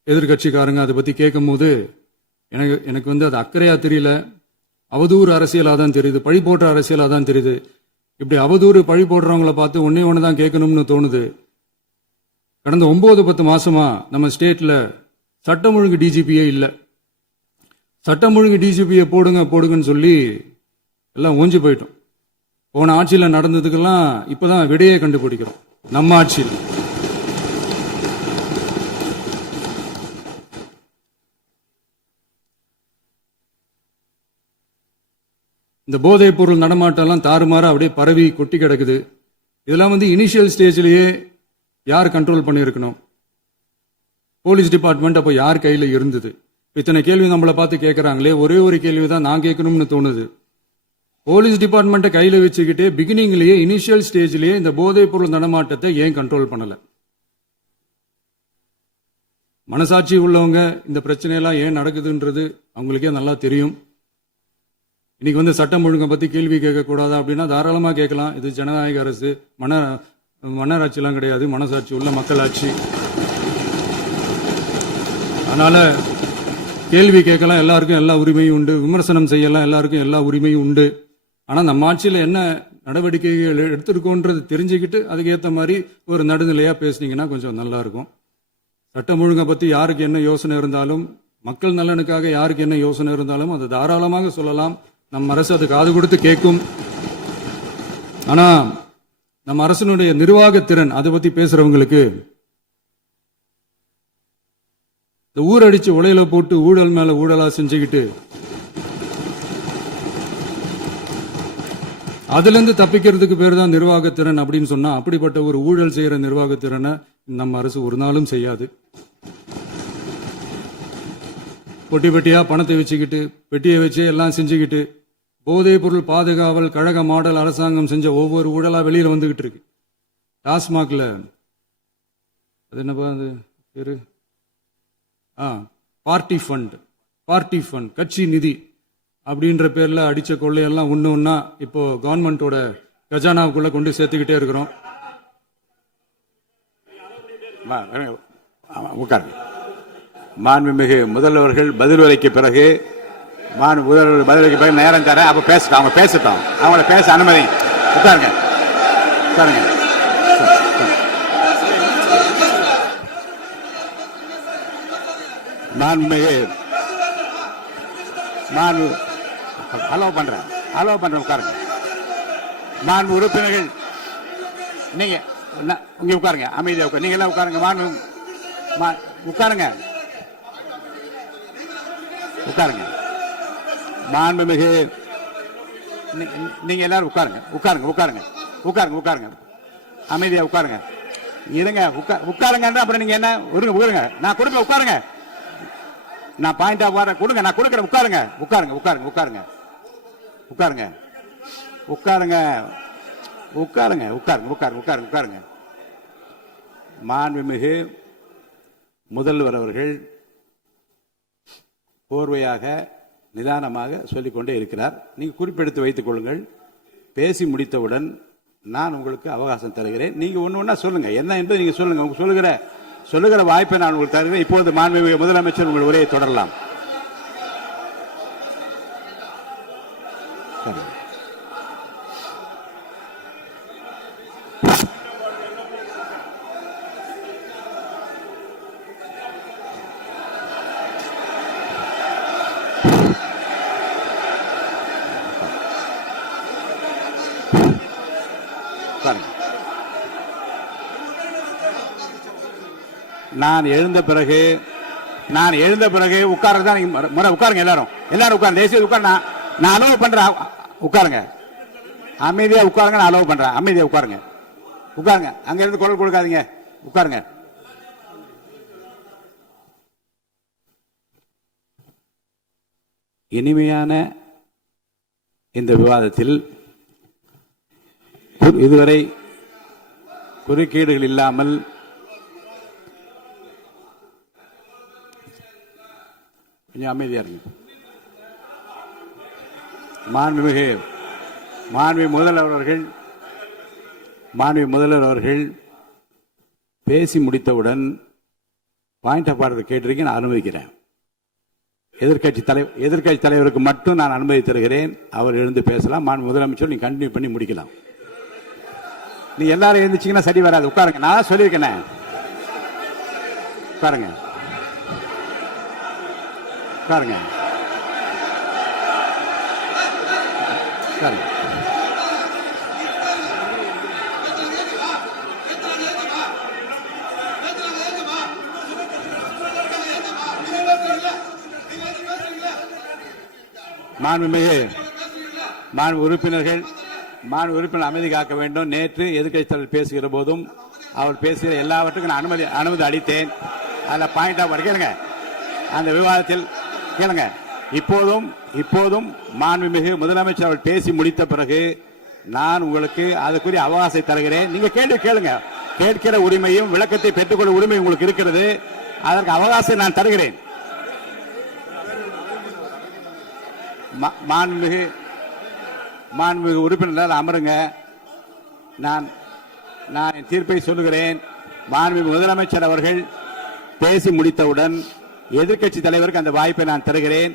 எதிர்கட்சிக்காரங்க அதை பத்தி கேட்கும் போது எனக்கு அது அக்கறையா தெரியல, அவதூறு அரசியலா தான் தெரியுது, பழி போடுற அரசியலா தான் தெரியுது. இப்படி அவதூறு பழி போடுறவங்களை பார்த்து ஒன்னே ஒண்ணுதான் கேட்கணும்னு தோணுது. கடந்த 9-10 மாசமா நம்ம ஸ்டேட்ல சட்டம் ஒழுங்கு டிஜிபியே இல்ல. சட்டம் ஒழுங்கு டிஜிபியை போடுங்கன்னு சொல்லி எல்லாம் ஓஞ்சி போயிட்டோம். போன ஆட்சியில நடந்ததுக்கெல்லாம் இப்பதான் விடையே கண்டுபிடிக்கிறோம் நம்ம ஆட்சியில். இந்த போதைப் பொருள் நடமாட்டம்லாம் தாறுமாறா அப்படியே பரவி கொட்டி கிடக்குது. இதெல்லாம் இனிஷியல் ஸ்டேஜ்லயே யார் கண்ட்ரோல் பண்ணியிருக்கணும்? போலீஸ் டிபார்ட்மெண்ட் அப்போ யார் கையில இருந்தது? இத்தனை கேள்வி நம்மளை பார்த்து கேட்கறாங்களே, ஒரே ஒரு கேள்விதான் நான் கேட்கணும்னு தோணுது. போலீஸ் டிபார்ட்மெண்ட்டை கையில வச்சுக்கிட்டே பிகினிங்லயே இனிஷியல் ஸ்டேஜ்லயே இந்த போதைப் பொருள் நடமாட்டத்தை ஏன் கண்ட்ரோல் பண்ணல? மனசாட்சி உள்ளவங்க இந்த பிரச்சனையெல்லாம் ஏன் நடக்குதுன்றது அவங்களுக்கே நல்லா தெரியும். இன்னைக்கு சட்டம் ஒழுங்கை பத்தி கேள்வி கேட்க கூடாதா அப்படின்னா தாராளமா கேட்கலாம். இது ஜனநாயக அரசு, மன்னராட்சி எல்லாம் கிடையாது, மனசாட்சி உள்ள மக்களாட்சி. அதனால கேள்வி கேட்கலாம், எல்லாருக்கும் எல்லா உரிமையும் உண்டு. விமர்சனம் செய்யலாம், எல்லாருக்கும் எல்லா உரிமையும் உண்டு. ஆனா நம்ம ஆட்சியில என்ன நடவடிக்கைகள் எடுத்திருக்கோன்றது தெரிஞ்சுக்கிட்டு அதுக்கு ஏற்ற மாதிரி ஒரு நடுநிலையா பேசுனீங்கன்னா கொஞ்சம் நல்லா இருக்கும். சட்டம் ஒழுங்கை பத்தி யாருக்கு என்ன யோசனை இருந்தாலும், மக்கள் நலனுக்காக யாருக்கு என்ன யோசனை இருந்தாலும் அதை தாராளமாக சொல்லலாம். நம்ம அரசு அது காது கொடுத்து கேட்கும். ஆனா நம்ம அரசினுடைய நிர்வாகத்திறன் அதை பத்தி பேசுறவங்களுக்கு இந்த ஊரடிச்சு உலையில போட்டு ஊழல் மேல ஊழலா செஞ்சுக்கிட்டு அதுல இருந்து தப்பிக்கிறதுக்கு பேர் தான் நிர்வாகத்திறன் அப்படின்னு சொன்னா, அப்படிப்பட்ட ஒரு ஊழல் செய்யற நிர்வாகத்திறனை நம்ம அரசு ஒரு நாளும் செய்யாது. பொட்டி பெட்டியா பணத்தை வச்சுக்கிட்டு, பெட்டியை வச்சு எல்லாம் செஞ்சுக்கிட்டு, போதைப் பொருள் பாதுகாவல் கழக மாடல் அரசாங்கம் செஞ்ச ஒவ்வொரு ஊழலா வெளியில வந்துகிட்டு இருக்கு. டாஸ்மாக்ல அது என்னப்பா அது பேரு, பார்ட்டி ஃபண்ட் கட்சி நிதி அப்படின்ற பேர்ல அடிச்ச கொள்ளையெல்லாம் ஒண்ணு ஒன்னா இப்போ கவர்மெண்டோட கஜானாவுக்குள்ள கொண்டு சேர்த்துக்கிட்டே இருக்கிறோம். உட்காருங்க. மாண்புமிகு முதல்வர்கள் பதிலுரைக்கு பிறகு முதல்வர் பதிலுரைக்கு பிறகு நேரம் தர அப்ப பேசட்டும், அவங்க பேசட்டும், அவங்கள பேச அனுமதி. உட்காருங்க உட்காருங்க. மாண்புமிகு அலோவ் பண்றேன் உட்காருங்க. மாண்பு உறுப்பினர்கள் நீங்க இங்க உட்காருங்க, அமைதியா உட்காரு. நீங்க எல்லாம் உட்காருங்க. உட்காருங்க. மாண்புமிகு நீங்க எல்லாரும் உட்காருங்க. அமைதியா உட்காருங்க. இருங்க, உட்காருங்க. அப்புறம் நீங்க என்ன உட்காருங்க, நான் கொடுப்பேன். உட்காருங்க, நான் பாயிண்ட் ஆஃப் ஆர்டர் கொடுங்க, நான் கொடுக்குறேன். உட்காருங்க. மாண்புமிகு முதல்வர் அவர்கள் கோர்வையாக நிதானமாக சொல்லிக்கொண்டே இருக்கிறார். நீங்க குறிப்பெடுத்து வைத்துக் கொள்ளுங்கள். பேசி முடித்தவுடன் நான் உங்களுக்கு அவகாசம் தருகிறேன். நீங்க ஒண்ணு சொல்லுங்க, என்ன என்பது நீங்க சொல்லுங்க. உங்க சொல்லுகிற வாய்ப்பை நான் உங்களுக்கு தருகிறேன். இப்போது மாண்புமிகு முதலமைச்சர் உங்கள் உரையை தொடரலாம். நான் எழுந்த பிறகு உட்கார்றதுதான் முறை. உட்காருங்க, எல்லாரும் உட்காருங்க. தேசிய உட்கார். நான் அலோவ் பண்றேன். உட்காருங்க, அமைதியா உட்காருங்க. நான் அலோவ் பண்றேன். அமைதியா உட்காருங்க. அங்க இருந்து குரல் கொடுக்காதீங்க. உட்காருங்க. இனிமையான இந்த விவாதத்தில் இதுவரை குறுக்கீடுகள் இல்லாமல் கொஞ்சம் அமைதியா இருங்க. மாண்புமிகு முதல்வர் அவர்கள் பேசி முடித்தவுடன் பாயிண்ட் ஆஃப் ஆர்டர் கேட்டிருக்கீங்க, நான் அனுமதிக்கிறேன். எதிர்கட்சி தலைவருக்கு மட்டும் நான் அனுமதி தருகிறேன். அவர் எழுந்து பேசலாம். மாண்பு முதலமைச்சர் நீங்க கண்டினியூ பண்ணி முடிக்கலாம். நீ எல்லாரும் எழுந்துச்சீங்கன்னா சரி வராது. உட்காருங்க, நான் சொல்லியிருக்கேன். உட்காருங்க. மாண்பு உறுப்பினர்கள் அமைதி காக்க வேண்டும். நேற்று எதிர்க்கட்சி தலைவர் பேசுகிற போதும் அவர் பேசுகிற எல்லாவற்றுக்கும் நான் அனுமதி அளித்தேன். அதில் பாயிண்ட் ஆஃப் கேளுங்க, அந்த விவாதத்தில் கேளுங்க. இப்போதும் மாண்புமிகு முதலமைச்சர் அவர் பேசி முடித்த பிறகு நான் உங்களுக்கு அதுக்குரிய அவகாசத்தை தருகிறேன். நீங்க கேள்வி கேளுங்க. கேட்கிற உரிமையும் விளக்கத்தை பெற்றுக்கொள்ள உரிமை உங்களுக்கு இருக்கிறது. அதற்கு அவகாசம் நான் தருகிறேன். மாண்புமிகு உறுப்பினர் அமருங்க. நான் என் தீர்ப்பை சொல்லுகிறேன். மாண்புமிகு முதலமைச்சர் அவர்கள் பேசி முடித்தவுடன் எதிர்க்கட்சி தலைவருக்கு அந்த வாய்ப்பை நான் தருகிறேன்.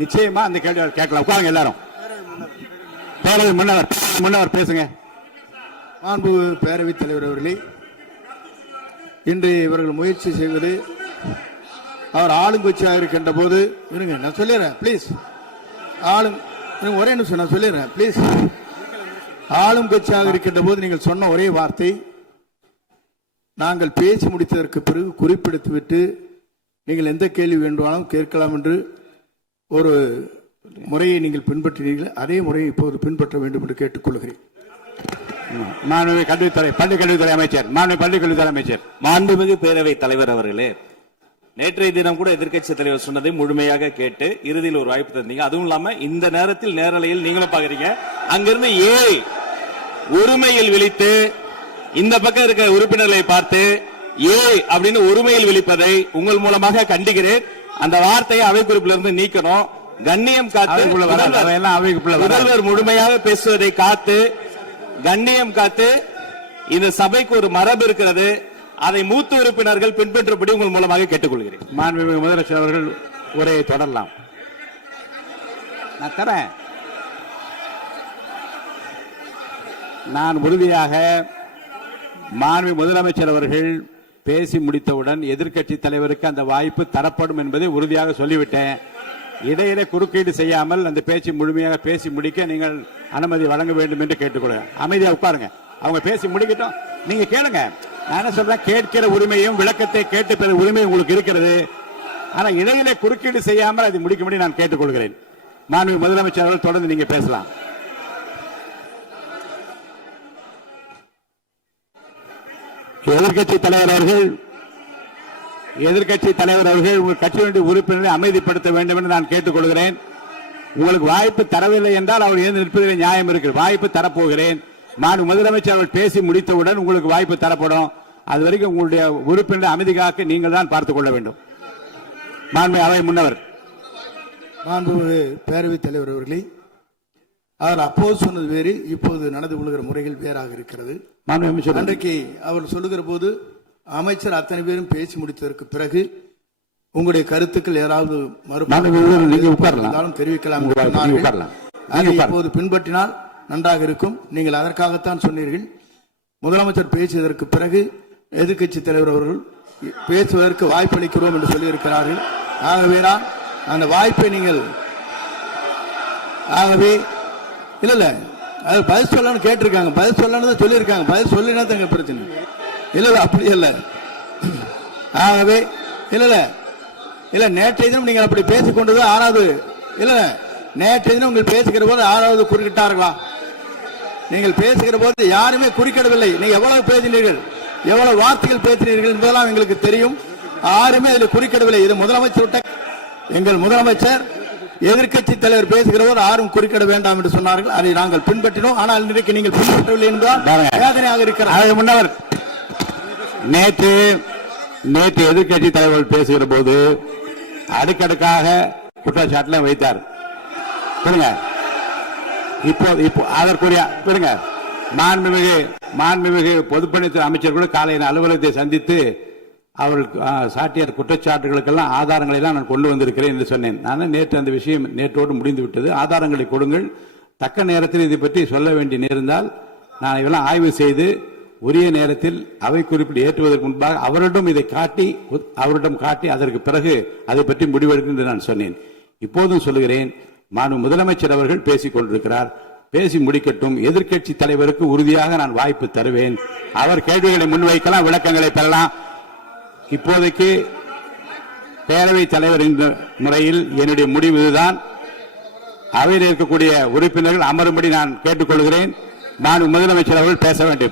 நிச்சயமா அந்த கேள்வி கேட்கலாம். உட்காருங்க எல்லாரும். முன்னவர் பேசுங்க. மாண்பு பேரவைத் தலைவர் அவர்களே, இன்று இவர்கள் முயற்சி செய்வது அவர் ஆளுங்கட்சியாக இருக்கின்ற போது இருங்க, நான் சொல்லிடுறேன் பிளீஸ். ஒரே நிமிஷம் நான் சொல்லிடுறேன் பிளீஸ். ஆளும் கட்சியாக இருக்கின்ற போது நீங்கள் சொன்ன ஒரே வார்த்தை, நாங்கள் பேசி முடித்ததற்கு பிறகு குறிப்பிடுத்துவிட்டு நீங்கள் எந்த கேள்வி வேண்டுமானாலும் கேட்கலாம் என்று ஒரு முறையை நீங்கள் பின்பற்றினீர்கள். அதே முறையை இப்போது பின்பற்ற வேண்டும் என்று கேட்டுக்கொள்கிறேன். பள்ளிக்கல்வித்துறை அமைச்சர். மாண்புமிகு பேரவைத் தலைவர் அவர்களே, நேற்றைய தினம் கூட எதிர்க்கட்சி தலைவர் சொன்னதை முழுமையாக கேட்டு இறுதியில் ஒரு வாய்ப்பு தந்தீங்க. அதுவும் இல்லாம இந்த நேரத்தில் நேரலையில் நீங்களும் பாக்குறீங்க. அங்கிருந்து ஒருமையில் விழித்து இந்த பக்கம் இருக்க உறுப்பினர்களை பார்த்து அப்படின்னு ஒருமையில் விழிப்பதை உங்கள் மூலமாக கண்டிக்கிறேன். அந்த வார்த்தையை அவை குறிப்பிலிருந்து நீக்கணும். கண்ணியம் காத்து முதல்வர் முழுமையாக பேசுவதை காத்து கண்ணியம் காத்து இந்த சபைக்கு ஒரு மரபு இருக்கிறது. அதை மூத்த உறுப்பினர்கள் பின்பற்றும்படி உங்கள் மூலமாக கேட்டுக்கொள்கிறேன். மாண்புமிகு முதலமைச்சர் அவர்கள் உரையை தொடரலாம். நான் தரேன். நான் உறுதியாக மாண்புமிகு முதலமைச்சர் அவர்கள் பேசி முடித்தவுடன் எதிர்க்கட்சி தலைவருக்கு அந்த வாய்ப்பு தரப்படும் என்பதை உறுதியாக சொல்லிவிட்டேன். இடையிலே குறுக்கீடு செய்யாமல் அந்த பேச்சு முழுமையாக பேசி முடிக்க நீங்கள் அனுமதி வழங்க வேண்டும் என்று கேட்டுக்கொள்கிறேன். அமைதியா உட்காருங்க. அவங்க பேசி முடிக்கட்டும், நீங்க கேளுங்க. நான் என்ன சொல்றேன், கேட்கிற உரிமையும் விளக்கத்தை கேட்டு பெற உரிமையும் உங்களுக்கு இருக்கிறது. ஆனா இடையிலே குறுக்கீடு செய்யாமல் அதை முடிக்கும்படி நான் கேட்டுக்கொள்கிறேன். மாண்புமிகு முதலமைச்சர் அவர்கள் தொடர்ந்து நீங்க பேசலாம். எதிர்க்கட்சி தலைவர் அவர்கள் உங்கள் கட்சியினுடைய உறுப்பினரை அமைதிப்படுத்த வேண்டும் என்று நான் கேட்டுக்கொள்கிறேன். உங்களுக்கு வாய்ப்பு தரவில்லை என்றால் அவர் எழுந்து நிற்பதில் நியாயம் இருக்கு. வாய்ப்பு தரப்போகிறேன். மாண்புமிகு முதலமைச்சர் அவர்கள் பேசி முடித்தவுடன் உங்களுக்கு வாய்ப்பு தரப்படும். அது வரைக்கும் உங்களுடைய உறுப்பினரை அமைதி காக்க நீங்கள் தான் பார்த்துக் கொள்ள வேண்டும். மாண்புமிகு அவை முன்னவர். மாண்புமிகு பேரவைத் தலைவர் அவர்களே, அவர் அப்போது சொன்னது வேறு, இப்போது நடந்து கொள்கிற முறைகள் வேறாக இருக்கிறது. அன்றைக்கு அவர் சொல்லுகிற போது அமைச்சர் அத்தனை பேரும் பேசி முடித்ததற்கு பிறகு உங்களுடைய கருத்துக்கள் ஏதாவது மறுபடியும் தெரிவிக்கலாம். இப்போது பின்பற்றினால் நன்றாக இருக்கும். நீங்கள் அதற்காகத்தான் சொன்னீர்கள். முதலமைச்சர் பேசியதற்கு பிறகு எதிர்க்கட்சி தலைவர் அவர்கள் பேசுவதற்கு வாய்ப்பளிக்கிறோம் என்று சொல்லியிருக்கிறார்கள். ஆகவேதான் அந்த வாய்ப்பை நீங்கள் இல்ல அது பதில் சொல்லணும்னு கேட்டிருக்காங்க. பதில் சொல்லணும் சொல்லியிருக்காங்க. பதில் சொல்லினா தங்க பிரச்சனை இல்ல. அப்படி இல்ல. ஆகவே இல்ல நேற்றைய தினம் நீங்கள் அப்படி பேசிக் கொண்டது ஆறாவது இல்ல. நேற்றைய தினம் உங்கள் பேசுகிற போது ஆறாவது குறுக்கிட்டார்களா? நீங்கள் பேசுகிற போது யாருமே குறுக்கிடவில்லை. நீங்க எவ்வளவு பேசினீர்கள், எவ்வளவு வார்த்தைகள் பேசினீர்கள் என்பதெல்லாம் எங்களுக்கு தெரியும். யாருமே அதில் குறுக்கிடவில்லை. இது முதலமைச்சர், எங்கள் முதலமைச்சர் எதிர்க்கட்சி தலைவர் பேசுகிறவர் யாரும் குறுக்கிட வேண்டாம் என்று சொன்னார்கள். அதை நாங்கள் பின்பற்றினோம். ஆனால் இன்றைக்கு நீங்கள் பின்பற்றவில்லை என்றால் வேதனையாக இருக்கிறார். முன்னவர் நேற்று எதிர்க்கட்சி தலைவர் பேசுகிற போது அடுக்கடுக்காக குற்றச்சாட்டுல வைத்தார். இப்போ அதற்குரிய மாண்புமிகு பொதுப்பணித்துறை அமைச்சர் கூட காலையில் அலுவலகத்தை சந்தித்து அவர்கள் சாட்டிய குற்றச்சாட்டுகளுக்கெல்லாம் ஆதாரங்களை எல்லாம் நான் கொண்டு வந்திருக்கிறேன் என்று சொன்னேன். நான் நேற்று அந்த விஷயம் நேற்றோடு முடிந்து விட்டது. ஆதாரங்களை கொடுங்கள். தக்க நேரத்தில் இதை பற்றி சொல்ல வேண்டிய நேர்ந்தால் நான் இதெல்லாம் ஆய்வு செய்து உரிய நேரத்தில் அவை குறிப்பிட்டு ஏற்றுவதற்கு முன்பாக அவரிடம் காட்டி அதற்கு பிறகு அதை பற்றி முடிவெடுக்கும் என்று நான் சொன்னேன். இப்போதும் சொல்லுகிறேன், மாண்பு முதலமைச்சர் அவர்கள் பேசிக் கொண்டிருக்கிறார். பேசி முடிக்கட்டும். எதிர்க்கட்சி தலைவருக்கு உறுதியாக நான் வாய்ப்பு தருவேன். அவர் கேள்விகளை முன்வைக்கலாம், விளக்கங்களை பெறலாம். இப்போதைக்கு பேரவைத் தலைவர் என்ற முறையில் என்னுடைய முடிவு இதுதான். அவையில் இருக்கக்கூடிய உறுப்பினர்கள் அமரும்படி நான் கேட்டுக்கொள்கிறேன். நான் முதலமைச்சர் அவர்கள் பேச வேண்டிய